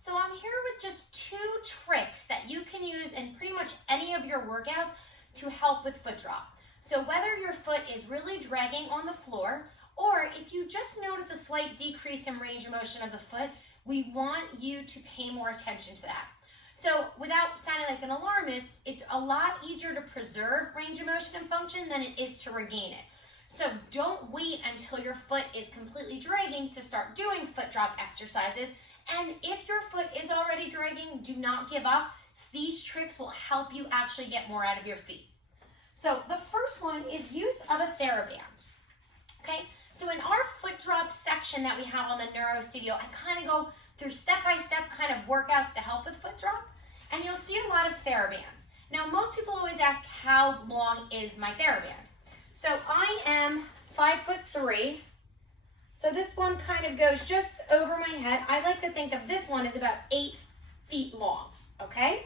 So I'm here with just 2 tricks that you can use in pretty much any of your workouts to help with foot drop. So whether your foot is really dragging on the floor, or if you just notice a slight decrease in range of motion of the foot, we want you to pay more attention to that. So without sounding like an alarmist, it's a lot easier to preserve range of motion and function than it is to regain it. So don't wait until your foot is completely dragging to start doing foot drop exercises. And if your foot is already dragging, do not give up. These tricks will help you actually get more out of your feet. So the first one is use of a Thera-band. Okay, so in our foot drop section that we have on the Neuro Studio, I kind of go through step-by-step kind of workouts to help with foot drop, and you'll see a lot of Thera-bands. Now, most people always ask, how long is my Thera-band? So I am 5'3". So this one kind of goes just over my head. I like to think of this one as about 8 feet long, okay?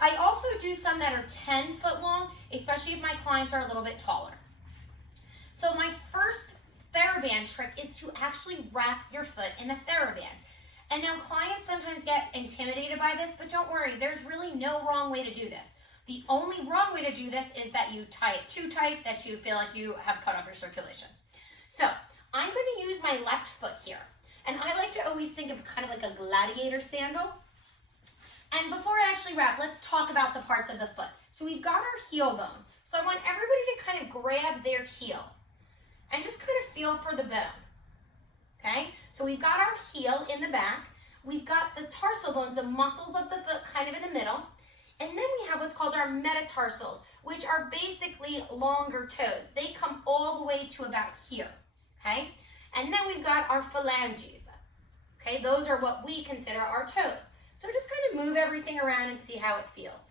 I also do some that are 10 foot long, especially if my clients are a little bit taller. So my first Thera-band trick is to actually wrap your foot in the Thera-band. And now clients sometimes get intimidated by this, but don't worry, there's really no wrong way to do this. The only wrong way to do this is that you tie it too tight, that you feel like you have cut off your circulation. So I'm going to use my left foot here. And I like to always think of kind of like a gladiator sandal. And before I actually wrap, let's talk about the parts of the foot. So we've got our heel bone. So I want everybody to kind of grab their heel and just kind of feel for the bone. Okay? So we've got our heel in the back. We've got the tarsal bones, the muscles of the foot kind of in the middle. And then we have what's called our metatarsals, which are basically longer toes. They come all the way to about here. Okay? And then we've got our phalanges. Okay? Those are what we consider our toes. So just kind of move everything around and see how it feels.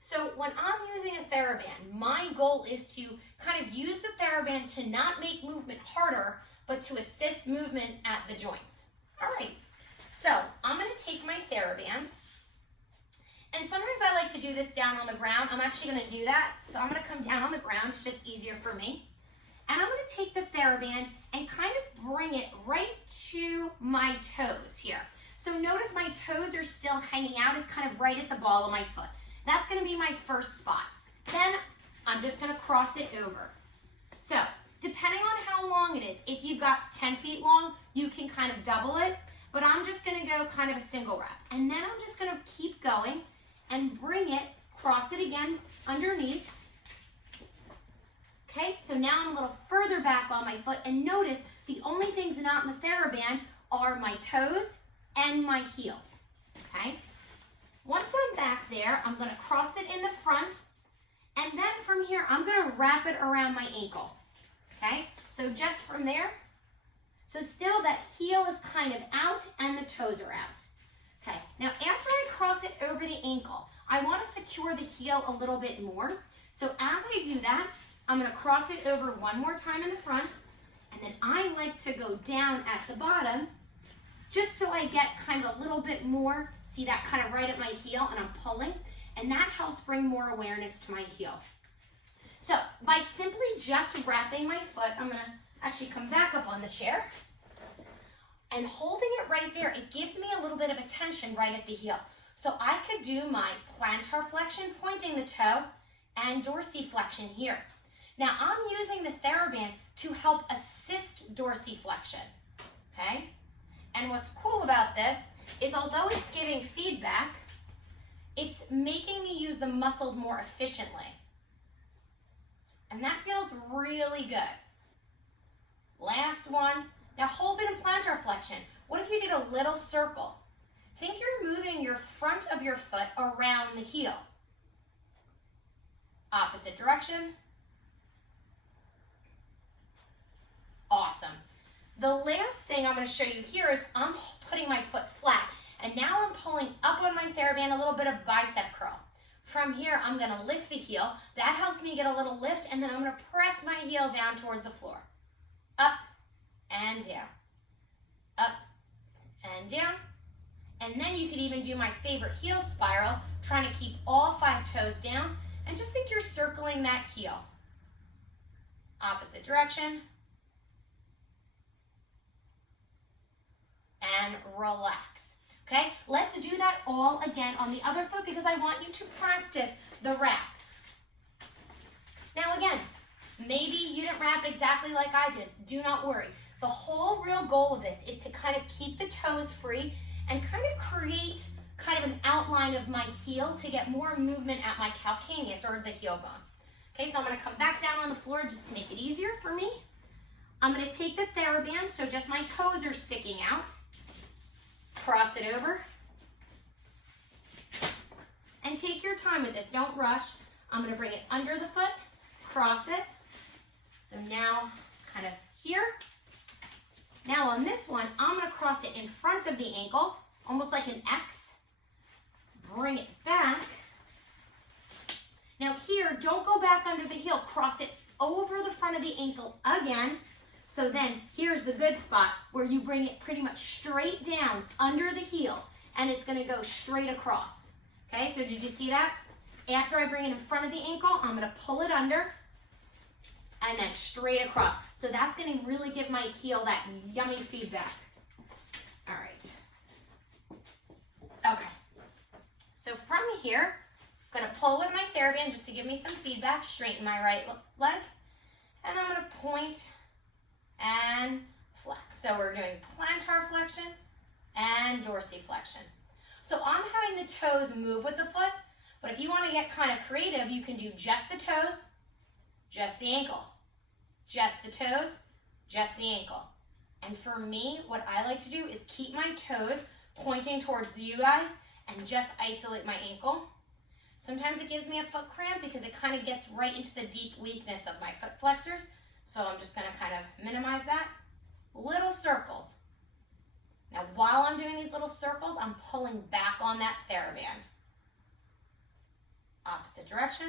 So when I'm using a Thera-band, my goal is to kind of use the Thera-band to not make movement harder, but to assist movement at the joints. All right, so I'm going to take my Thera-band, and sometimes I like to do this down on the ground. I'm actually going to do that, so I'm going to come down on the ground. It's just easier for me. And I'm going to take the Thera-band and kind of bring it right to my toes here. So notice my toes are still hanging out. It's kind of right at the ball of my foot. That's going to be my first spot. Then I'm just going to cross it over. So depending on how long it is, if you've got 10 feet long, you can kind of double it, but I'm just going to go kind of a single wrap. And then I'm just going to keep going and bring it, cross it again underneath. Okay, so now I'm a little further back on my foot, and notice the only things not in the Thera-band are my toes and my heel. Okay, once I'm back there, I'm going to cross it in the front, and then from here, I'm going to wrap it around my ankle. Okay, so just from there, so still that heel is kind of out and the toes are out. Okay, now after I cross it over the ankle, I want to secure the heel a little bit more. So as I do that, I'm going to cross it over one more time in the front, and then I like to go down at the bottom just so I get kind of a little bit more, see that kind of right at my heel, and I'm pulling, and that helps bring more awareness to my heel. So by simply just wrapping my foot, I'm going to actually come back up on the chair, and holding it right there, it gives me a little bit of a tension right at the heel. So I could do my plantar flexion, pointing the toe, and dorsiflexion here. Now I'm using the Thera-band to help assist dorsiflexion, okay? And what's cool about this is although it's giving feedback, it's making me use the muscles more efficiently. And that feels really good. Last one. Now hold it in plantar flexion. What if you did a little circle? Think you're moving your front of your foot around the heel. Opposite direction. Awesome. The last thing I'm going to show you here is I'm putting my foot flat, and now I'm pulling up on my Thera-band, a little bit of bicep curl. From here, I'm going to lift the heel. That helps me get a little lift, and then I'm going to press my heel down towards the floor. Up and down. Up and down. And then you could even do my favorite heel spiral, trying to keep all 5 toes down, and just think you're circling that heel. Opposite direction. And relax. Okay, let's do that all again on the other foot because I want you to practice the wrap. Now again, maybe you didn't wrap exactly like I did. Do not worry. The whole real goal of this is to kind of keep the toes free and kind of create kind of an outline of my heel to get more movement at my calcaneus or the heel bone. Okay, so I'm going to come back down on the floor just to make it easier for me. I'm going to take the Thera-band, so just my toes are sticking out. Cross it over. And take your time with this, don't rush. I'm going to bring it under the foot, cross it. So now kind of here. Now on this one, I'm going to cross it in front of the ankle, almost like an X. Bring it back. Now here, don't go back under the heel. Cross it over the front of the ankle again. So then here's the good spot where you bring it pretty much straight down under the heel and it's going to go straight across. Okay, so did you see that? After I bring it in front of the ankle, I'm going to pull it under and then straight across. So that's going to really give my heel that yummy feedback. All right. Okay. So from here, I'm going to pull with my Thera-band just to give me some feedback. Straighten my right leg. And I'm going to point and flex. So we're doing plantar flexion and dorsiflexion. So I'm having the toes move with the foot, but if you want to get kind of creative, you can do just the toes, just the ankle, just the toes, just the ankle. And for me, what I like to do is keep my toes pointing towards you guys and just isolate my ankle. Sometimes it gives me a foot cramp because it kind of gets right into the deep weakness of my foot flexors. So I'm just going to kind of minimize that. Little circles. Now while I'm doing these little circles, I'm pulling back on that Thera-band. Opposite direction.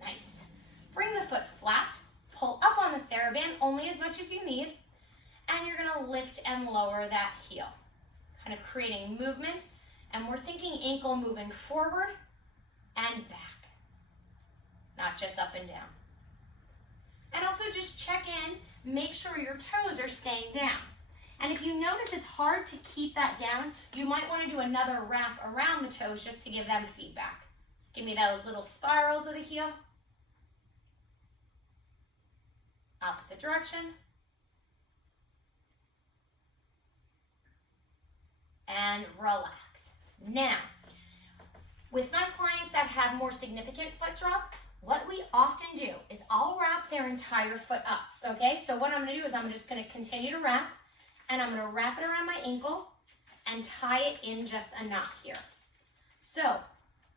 Nice. Bring the foot flat. Pull up on the Thera-band only as much as you need. And you're going to lift and lower that heel. Kind of creating movement. And we're thinking ankle moving forward and back, not just up and down. And also just check in, make sure your toes are staying down. And if you notice it's hard to keep that down, you might want to do another wrap around the toes just to give them feedback. Give me those little spirals of the heel. Opposite direction. And relax. Now, with my clients that have more significant foot drop, what we often do is I'll wrap their entire foot up, okay? So what I'm gonna do is I'm just gonna continue to wrap, and I'm gonna wrap it around my ankle and tie it in just a knot here. So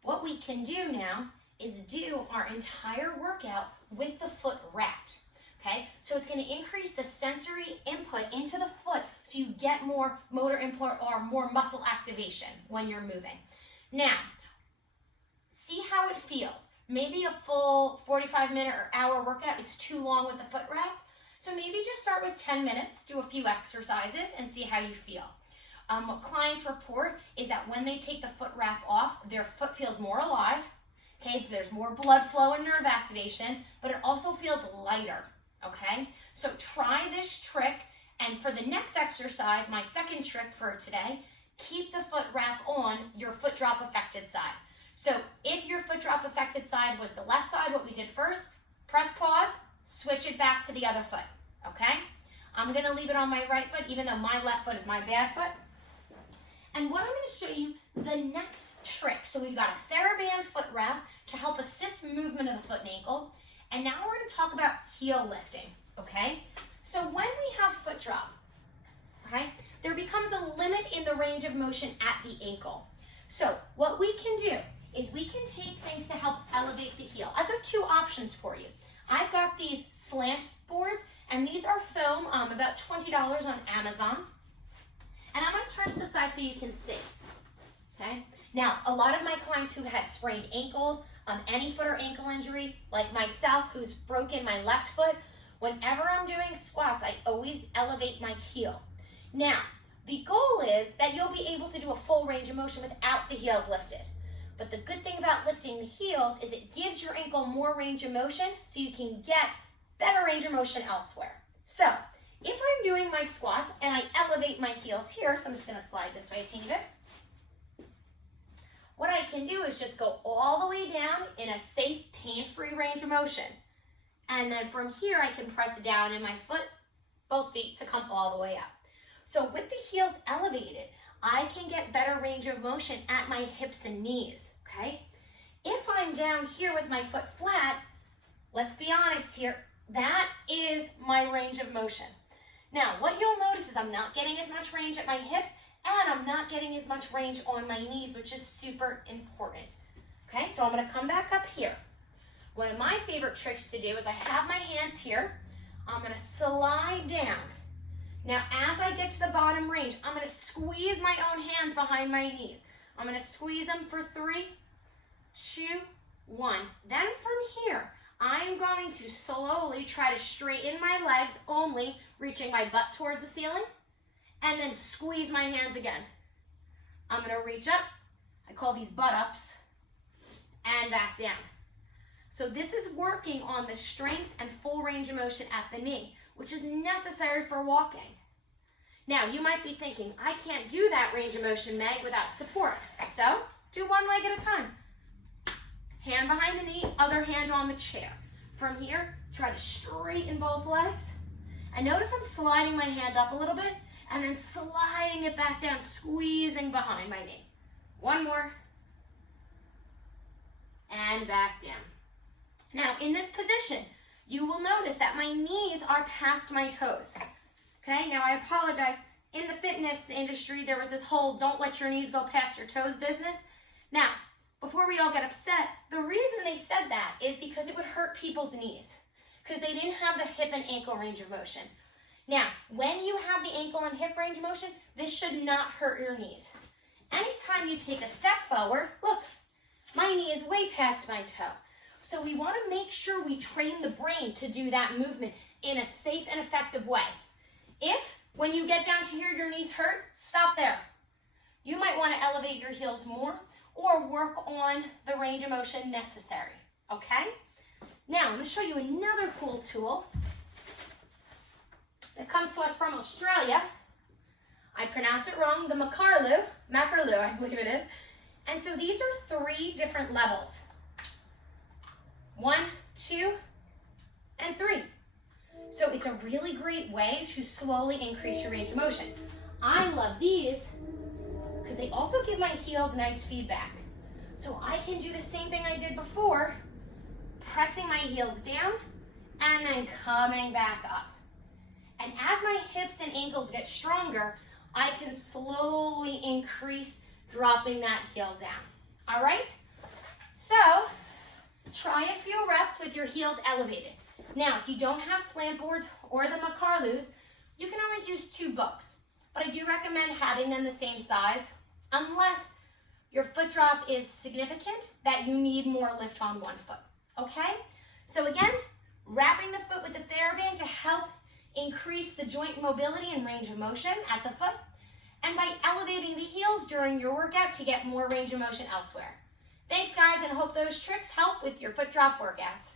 what we can do now is do our entire workout with the foot wrapped. Okay, so it's going to increase the sensory input into the foot so you get more motor input or more muscle activation when you're moving. Now, see how it feels. Maybe a full 45-minute or hour workout is too long with the foot wrap. So maybe just start with 10 minutes, do a few exercises, and see how you feel. What clients report is that when they take the foot wrap off, their foot feels more alive. Okay, there's more blood flow and nerve activation, but it also feels lighter. Okay, so try this trick, and for the next exercise, my second trick for today, keep the foot wrap on your foot drop affected side. So if your foot drop affected side was the left side, what we did first, press pause, switch it back to the other foot, okay? I'm gonna leave it on my right foot, even though my left foot is my bad foot. And what I'm gonna show you the next trick. So we've got a Thera-band foot wrap to help assist movement of the foot and ankle. And now we're going to talk about heel lifting, okay? So when we have foot drop, okay, there becomes a limit in the range of motion at the ankle. So what we can do is we can take things to help elevate the heel. I've got two options for you. I've got these slant boards, and these are foam, about $20 on Amazon. And I'm going to turn to the side so you can see, okay? Now, a lot of my clients who had sprained ankles, any foot or ankle injury, like myself who's broken my left foot, whenever I'm doing squats, I always elevate my heel. Now, the goal is that you'll be able to do a full range of motion without the heels lifted. But the good thing about lifting the heels is it gives your ankle more range of motion so you can get better range of motion elsewhere. So if I'm doing my squats and I elevate my heels here, so I'm just gonna slide this way a teeny bit. What I can do is just go all the way down in a safe, pain-free range of motion. And then from here, I can press down in my foot, both feet, to come all the way up. So with the heels elevated, I can get better range of motion at my hips and knees, okay? If I'm down here with my foot flat, let's be honest here, that is my range of motion. Now, what you'll notice is I'm not getting as much range at my hips, and I'm not getting as much range on my knees, which is super important. Okay, so I'm gonna come back up here. One of my favorite tricks to do is I have my hands here. I'm gonna slide down. Now, as I get to the bottom range, I'm gonna squeeze my own hands behind my knees. I'm gonna squeeze them for 3, 2, 1. Then from here, I'm going to slowly try to straighten my legs, only reaching my butt towards the ceiling, and then squeeze my hands again. I'm gonna reach up, I call these butt ups, and back down. So this is working on the strength and full range of motion at the knee, which is necessary for walking. Now, you might be thinking, I can't do that range of motion, Meg, without support. So, do one leg at a time. Hand behind the knee, other hand on the chair. From here, try to straighten both legs. And notice I'm sliding my hand up a little bit, and then sliding it back down, squeezing behind my knee. One more. And back down. Now, in this position, you will notice that my knees are past my toes. Okay, now I apologize. In the fitness industry, there was this whole don't let your knees go past your toes business. Now, before we all get upset, the reason they said that is because it would hurt people's knees, because they didn't have the hip and ankle range of motion. Now, when you have the ankle and hip range of motion, this should not hurt your knees. Anytime you take a step forward, look, my knee is way past my toe. So we want to make sure we train the brain to do that movement in a safe and effective way. If, when you get down to here, your knees hurt, stop there. You might want to elevate your heels more or work on the range of motion necessary, okay? Now, I'm going to show you another cool tool that comes to us from Australia. I pronounce it wrong, the Macarloo, I believe it is. And so these are 3 different levels. 1, 2, and 3. So it's a really great way to slowly increase your range of motion. I love these because they also give my heels nice feedback. So I can do the same thing I did before, pressing my heels down and then coming back up. And as my hips and ankles get stronger, I can slowly increase dropping that heel down. All right? So try a few reps with your heels elevated. Now, if you don't have slant boards or the Macarloos, you can always use 2 books. But I do recommend having them the same size, unless your foot drop is significant that you need more lift on one foot, okay? So again, wrapping the foot with the Thera-band to help increase the joint mobility and range of motion at the foot, and by elevating the heels during your workout to get more range of motion elsewhere. Thanks, guys, and hope those tricks help with your foot drop workouts.